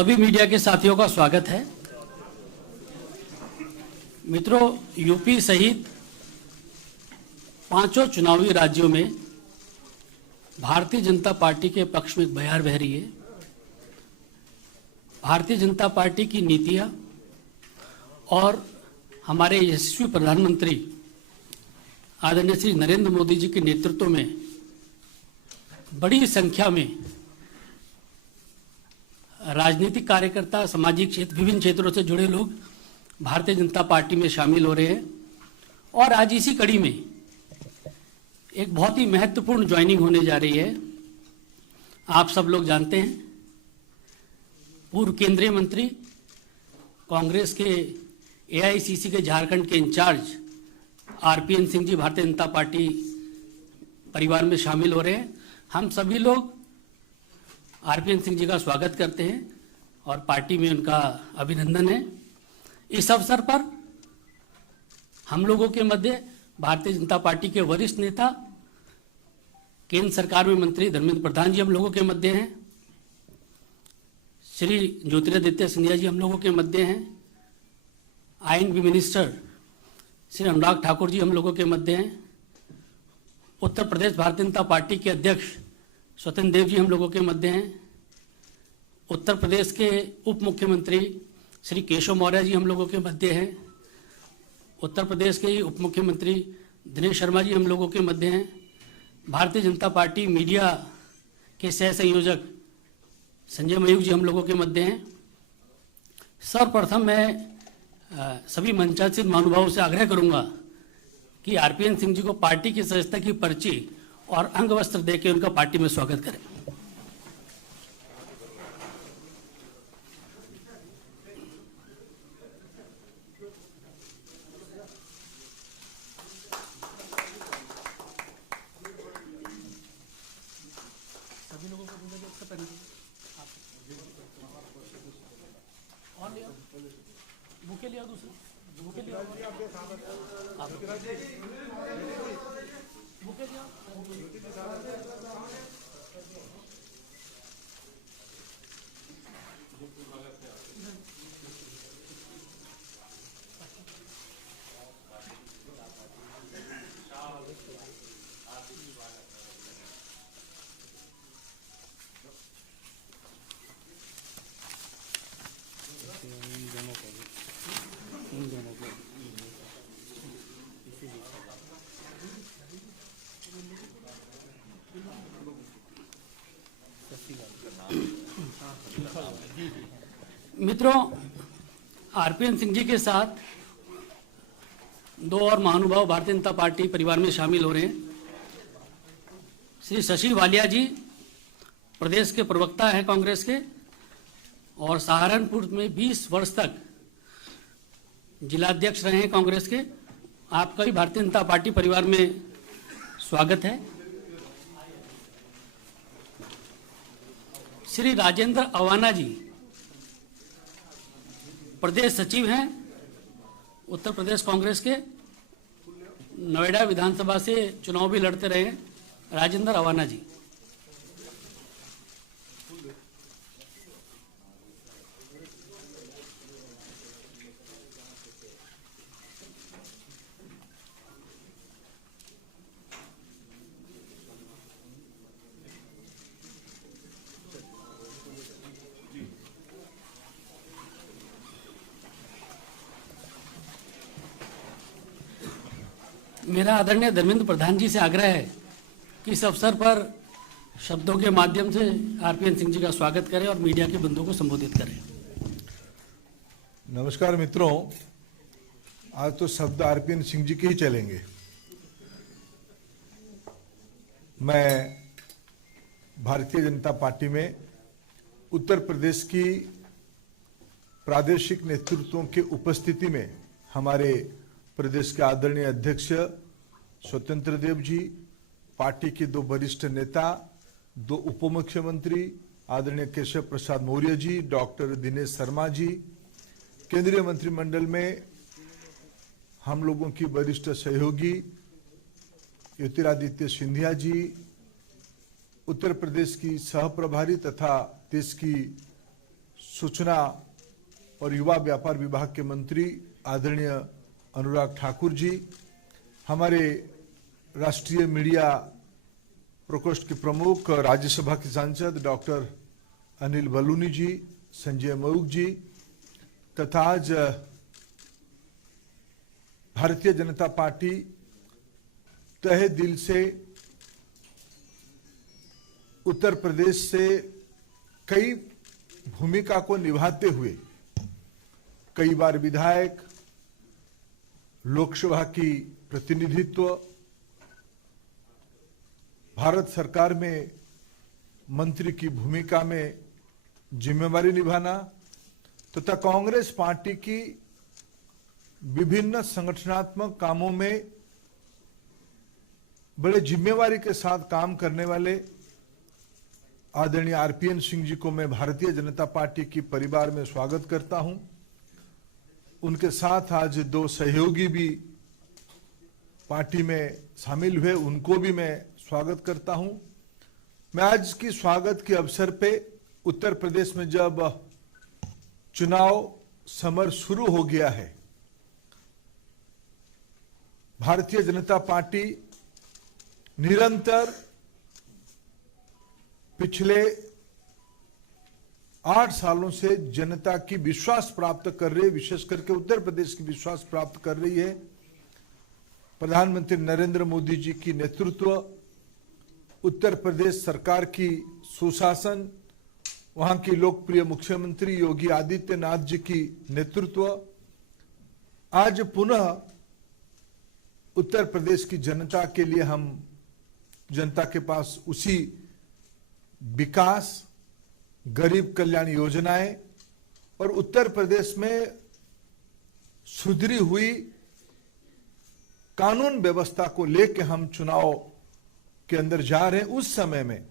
सभी मीडिया के साथियों का स्वागत है। मित्रों, यूपी सहित पांचों चुनावी राज्यों में भारतीय जनता पार्टी के पक्ष में एक बयार बह रही है। भारतीय जनता पार्टी की नीतियां और हमारे यशस्वी प्रधानमंत्री आदरणीय श्री नरेंद्र मोदी जी के नेतृत्व में बड़ी संख्या में राजनीतिक कार्यकर्ता, सामाजिक क्षेत्र, विभिन्न क्षेत्रों से जुड़े लोग भारतीय जनता पार्टी में शामिल हो रहे हैं। और आज इसी कड़ी में एक बहुत ही महत्वपूर्ण ज्वाइनिंग होने जा रही है। आप सब लोग जानते हैं, पूर्व केंद्रीय मंत्री, कांग्रेस के एआईसीसी के झारखंड के in charge RPN Singh ji Bharatiya Janata party परिवार में शामिल हो रहे हैं। हम सभी लोग आरपीएन सिंह जी का स्वागत करते हैं और पार्टी में उनका अभिनंदन है। इस अवसर पर हम लोगों के मध्य भारतीय जनता पार्टी के वरिष्ठ नेता, केंद्र सरकार में मंत्री धर्मेंद्र प्रधान जी हम लोगों के मध्य हैं। श्री ज्योतिरादित्य सिंधिया जी हम लोगों के मध्य हैं। IN B minister Shri Anurag Thakur ji हम लोगों के मध्य हैं। उत्तर प्रदेश भारतीय जनता पार्टी के अध्यक्ष स्वतंत्र देव जी हम लोगों के मध्य हैं। उत्तर प्रदेश के उप मुख्यमंत्री श्री केशव मौर्य जी हम लोगों के मध्य हैं। उत्तर प्रदेश के उप मुख्यमंत्री दिनेश शर्मा जी हम लोगों के मध्य हैं। भारतीय जनता पार्टी मीडिया के सह संयोजक संजय मयूख जी हम लोगों के मध्य हैं। सर्वप्रथम मैं सभी मंचासीन महानुभावों से आग्रह करूंगा कि आरपीएन सिंह जी को पार्टी की सदस्यता की पर्ची और अंग वस्त्र देकर उनका पार्टी में स्वागत करें। सभी लोगों को और लिया बुके लिया, दूसरा बुके लिया, बुके लिया। मित्रों, आरपीएन सिंह जी के साथ दो और महानुभाव भारतीय जनता पार्टी परिवार में शामिल हो रहे हैं। श्री शशि वालिया जी प्रदेश के प्रवक्ता हैं कांग्रेस के और सहारनपुर में 20 वर्ष तक जिलाध्यक्ष रहे हैं कांग्रेस के। आपका भी भारतीय जनता पार्टी परिवार में स्वागत है। श्री राजेंद्र अवाना जी प्रदेश सचिव हैं उत्तर प्रदेश कांग्रेस के, नोएडा विधानसभा से चुनाव भी लड़ते रहे हैं राजेंद्र अवाना जी। मेरा आदरणीय धर्मेंद्र प्रधान जी से आग्रह है कि इस अवसर पर शब्दों के माध्यम से आरपीएन सिंह जी का स्वागत करें और मीडिया के बंधुओं को संबोधित करें। नमस्कार मित्रों, आज तो शब्द आरपीएन सिंह जी के ही चलेंगे। मैं भारतीय जनता पार्टी में उत्तर प्रदेश की प्रादेशिक नेतृत्वों के उपस्थिति में हमारे प्रदेश के आदरणीय अध्यक्ष स्वतंत्र देव जी, पार्टी के दो वरिष्ठ नेता, दो उप मुख्यमंत्री आदरणीय केशव प्रसाद मौर्य जी, डॉक्टर दिनेश शर्मा जी, केंद्रीय मंत्रिमंडल में हम लोगों की वरिष्ठ सहयोगी ज्योतिरादित्य सिंधिया जी, उत्तर प्रदेश की सह प्रभारी तथा देश की सूचना और युवा व्यापार विभाग के मंत्री आदरणीय अनुराग ठाकुर जी, हमारे राष्ट्रीय मीडिया प्रकोष्ठ के प्रमुख राज्यसभा के सांसद डॉक्टर अनिल बलूनी जी, संजय मयूख जी, तथा आज भारतीय जनता पार्टी तहे दिल से उत्तर प्रदेश से कई भूमिका को निभाते हुए कई बार विधायक, लोकसभा की प्रतिनिधित्व, भारत सरकार में मंत्री की भूमिका में जिम्मेवारी निभाना तथा कांग्रेस पार्टी की विभिन्न संगठनात्मक कामों में बड़े जिम्मेवारी के साथ काम करने वाले आदरणीय आरपीएन सिंह जी को मैं भारतीय जनता पार्टी की परिवार में स्वागत करता हूं। उनके साथ आज दो सहयोगी भी पार्टी में शामिल हुए, उनको भी मैं स्वागत करता हूं। मैं आज की स्वागत के अवसर पे उत्तर प्रदेश में जब चुनाव समर शुरू हो गया है, भारतीय जनता पार्टी निरंतर पिछले 8 सालों से जनता की विश्वास प्राप्त कर रही है, विशेष करके उत्तर प्रदेश की विश्वास प्राप्त कर रही है। प्रधानमंत्री नरेंद्र मोदी जी की नेतृत्व, उत्तर प्रदेश सरकार की सुशासन, वहां की लोकप्रिय मुख्यमंत्री योगी आदित्यनाथ जी की नेतृत्व, आज पुनः उत्तर प्रदेश की जनता के लिए हम जनता के पास उसी विकास, गरीब कल्याण योजनाएं और उत्तर प्रदेश में सुधरी हुई कानून व्यवस्था को लेकर हम चुनाव के अंदर जा रहे हैं। उस समय में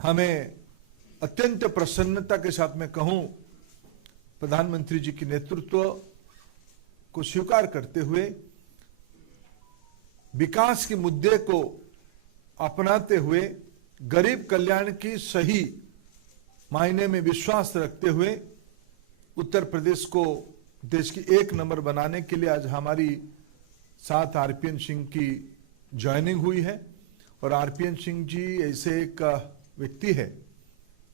हमें अत्यंत प्रसन्नता के साथ मैं कहूं, प्रधानमंत्री जी की नेतृत्व को स्वीकार करते हुए विकास के मुद्दे को अपनाते हुए, गरीब कल्याण की सही मायने में विश्वास रखते हुए उत्तर प्रदेश को देश की 1 नंबर बनाने के लिए आज हमारी साथ आरपीएन सिंह की ज्वाइनिंग हुई है। और आरपीएन सिंह जी ऐसे एक व्यक्ति है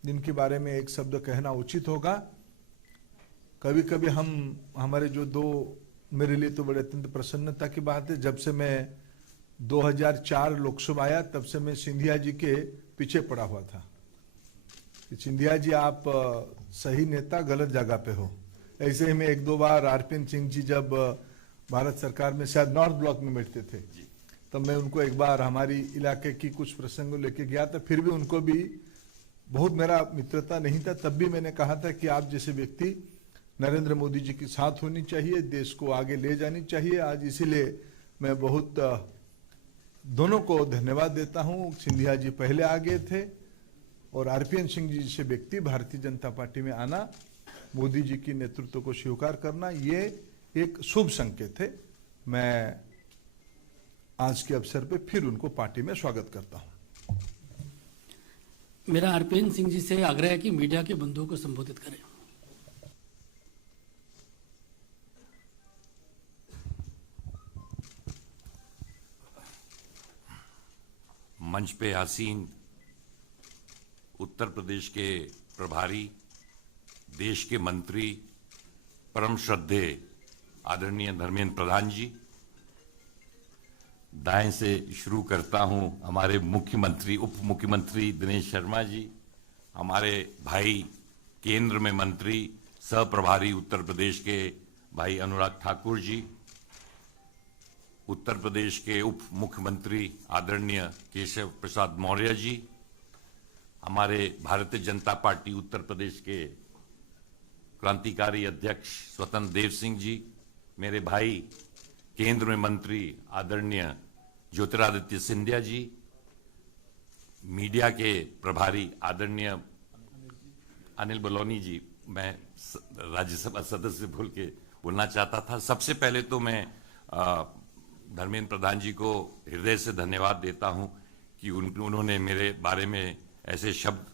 जिनके बारे में एक शब्द कहना उचित होगा। कभी कभी हमारे जो दो, मेरे लिए तो बड़े अत्यंत प्रसन्नता की बात है, जब से मैं 2004 लोकसभा आया तब से मैं सिंधिया जी के पीछे पड़ा हुआ था कि सिंधिया जी आप सही नेता गलत जगह पे हो। ऐसे ही मैं 1-2 बार आरपीएन सिंह जी जब भारत सरकार में शायद नॉर्थ ब्लॉक में बैठते थे, तब मैं उनको एक बार हमारी इलाके की कुछ प्रसंगों लेके गया था। फिर भी उनको भी बहुत मेरा मित्रता नहीं था, तब भी मैंने कहा था कि आप जैसे व्यक्ति नरेंद्र मोदी जी के साथ होनी चाहिए, देश को आगे ले जानी चाहिए। आज इसीलिए मैं बहुत दोनों को धन्यवाद देता हूं। सिंधिया जी पहले आ गए थे और आरपीएन सिंह जी जैसे व्यक्ति भारतीय जनता पार्टी में आना, मोदी जी की नेतृत्व को स्वीकार करना, ये एक शुभ संकेत है। मैं आज के अवसर पे फिर उनको पार्टी में स्वागत करता हूं। मेरा आरपीएन सिंह जी से आग्रह है कि मीडिया के बंधुओं को संबोधित करें। मंच पे आसीन उत्तर प्रदेश के प्रभारी, देश के मंत्री, परम श्रद्धेय आदरणीय धर्मेंद्र प्रधान जी, दाएं से शुरू करता हूं हमारे मुख्यमंत्री, उप मुख्यमंत्री दिनेश शर्मा जी, हमारे भाई केंद्र में मंत्री, सह प्रभारी उत्तर प्रदेश के भाई अनुराग ठाकुर जी, उत्तर प्रदेश के उप मुख्यमंत्री आदरणीय केशव प्रसाद मौर्य जी, हमारे भारतीय जनता पार्टी उत्तर प्रदेश के क्रांतिकारी अध्यक्ष स्वतंत्र देव सिंह जी, मेरे भाई केंद्र में मंत्री आदरणीय ज्योतिरादित्य सिंधिया जी, मीडिया के प्रभारी आदरणीय अनिल बलूनी जी, मैं राज्यसभा सदस्य भूल के बोलना चाहता था। सबसे पहले तो मैं धर्मेंद्र प्रधान जी को हृदय से धन्यवाद देता हूं कि उन्होंने मेरे बारे में ऐसे शब्द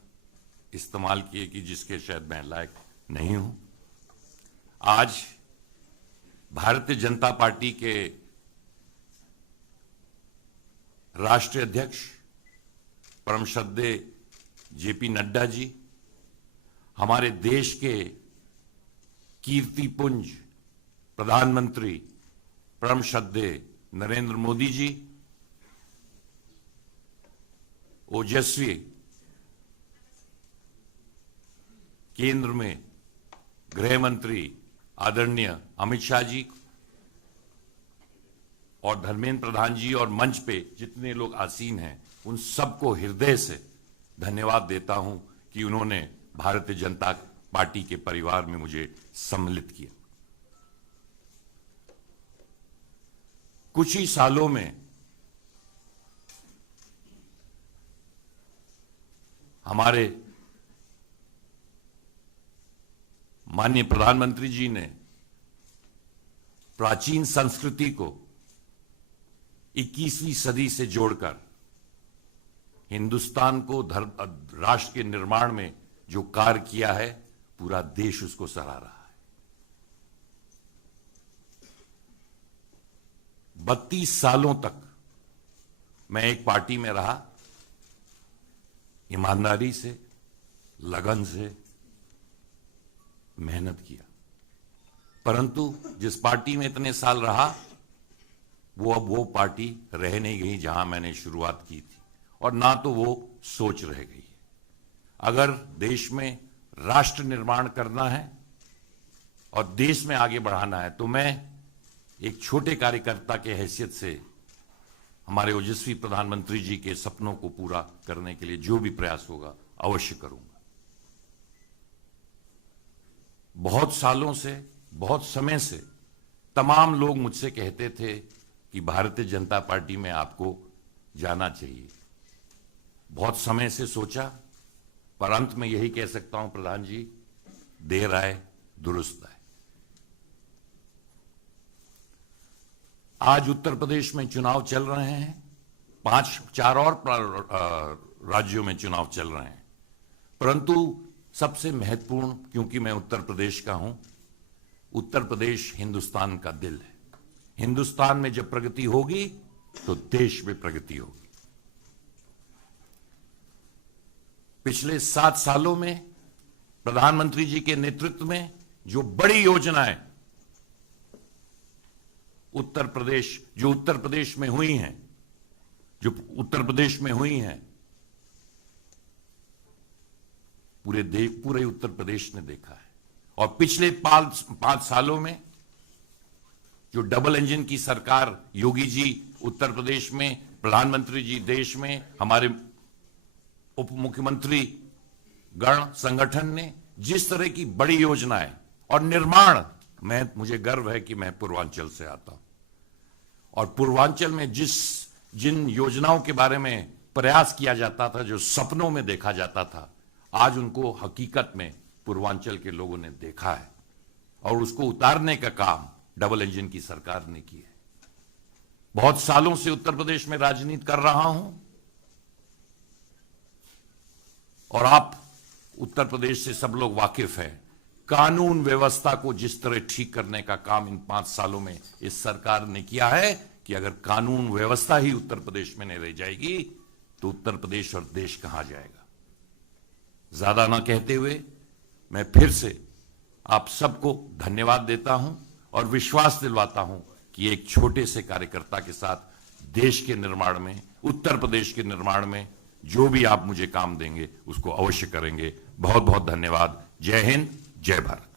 इस्तेमाल किए कि जिसके शायद मैं लायक नहीं हूं। आज भारतीय जनता पार्टी के राष्ट्रीय अध्यक्ष परम श्रद्धेय जेपी नड्डा जी, हमारे देश के कीर्तिपुंज प्रधानमंत्री परम श्रद्धेय नरेंद्र मोदी जी, ओजस्वी केंद्र में गृह मंत्री आदरणीय अमित शाह जी और धर्मेंद्र प्रधान जी और मंच पे जितने लोग आसीन हैं, उन सबको हृदय से धन्यवाद देता हूं कि उन्होंने भारतीय जनता पार्टी के परिवार में मुझे सम्मिलित किया। कुछ ही सालों में हमारे माननीय प्रधानमंत्री जी ने प्राचीन संस्कृति को 21वीं सदी से जोड़कर हिंदुस्तान को राष्ट्र के निर्माण में जो कार्य किया है, पूरा देश उसको सराह रहा है। 32 सालों तक मैं एक पार्टी में रहा, ईमानदारी से, लगन से मेहनत किया, परंतु जिस पार्टी में इतने साल रहा वो अब वो पार्टी रह नहीं गई जहां मैंने शुरुआत की थी, और ना तो वो सोच रह गई है। अगर देश में राष्ट्र निर्माण करना है और देश में आगे बढ़ाना है, तो मैं एक छोटे कार्यकर्ता के हैसियत से हमारे ओजस्वी प्रधानमंत्री जी के सपनों को पूरा करने के लिए जो भी प्रयास होगा अवश्य करूंगा। बहुत सालों से, बहुत समय से तमाम लोग मुझसे कहते थे कि भारतीय जनता पार्टी में आपको जाना चाहिए। बहुत समय से सोचा, पर अंत में यही कह सकता हूं प्रधान जी, देर आए दुरुस्त आए। आज उत्तर प्रदेश में चुनाव चल रहे हैं, 4 और राज्यों में चुनाव चल रहे हैं, परंतु सबसे महत्वपूर्ण, क्योंकि मैं उत्तर प्रदेश का हूं, उत्तर प्रदेश हिंदुस्तान का दिल है। हिंदुस्तान में जब प्रगति होगी तो देश में प्रगति होगी। पिछले 7 सालों में प्रधानमंत्री जी के नेतृत्व में जो बड़ी योजनाएं उत्तर प्रदेश में हुई हैं, पूरे उत्तर प्रदेश ने देखा है। और पिछले 5 सालों में जो डबल इंजन की सरकार, योगी जी उत्तर प्रदेश में, प्रधानमंत्री जी देश में, हमारे उप मुख्यमंत्री गण संगठन ने जिस तरह की बड़ी योजनाएं और निर्माण, मुझे गर्व है कि मैं पूर्वांचल से आता हूं, और पूर्वांचल में जिन योजनाओं के बारे में प्रयास किया जाता था, जो सपनों में देखा जाता था, आज उनको हकीकत में पूर्वांचल के लोगों ने देखा है, और उसको उतारने का काम डबल इंजन की सरकार ने किया है। बहुत सालों से उत्तर प्रदेश में राजनीति कर रहा हूं, और आप उत्तर प्रदेश से सब लोग वाकिफ हैं। कानून व्यवस्था को जिस तरह ठीक करने का काम इन 5 सालों में इस सरकार ने किया है, कि अगर कानून व्यवस्था ही उत्तर प्रदेश में नहीं रह जाएगी तो उत्तर प्रदेश और देश कहां जाएगा। ज्यादा ना कहते हुए मैं फिर से आप सबको धन्यवाद देता हूं और विश्वास दिलवाता हूं कि एक छोटे से कार्यकर्ता के साथ देश के निर्माण में, उत्तर प्रदेश के निर्माण में जो भी आप मुझे काम देंगे उसको अवश्य करेंगे। बहुत बहुत धन्यवाद। जय हिंद, जय भारत।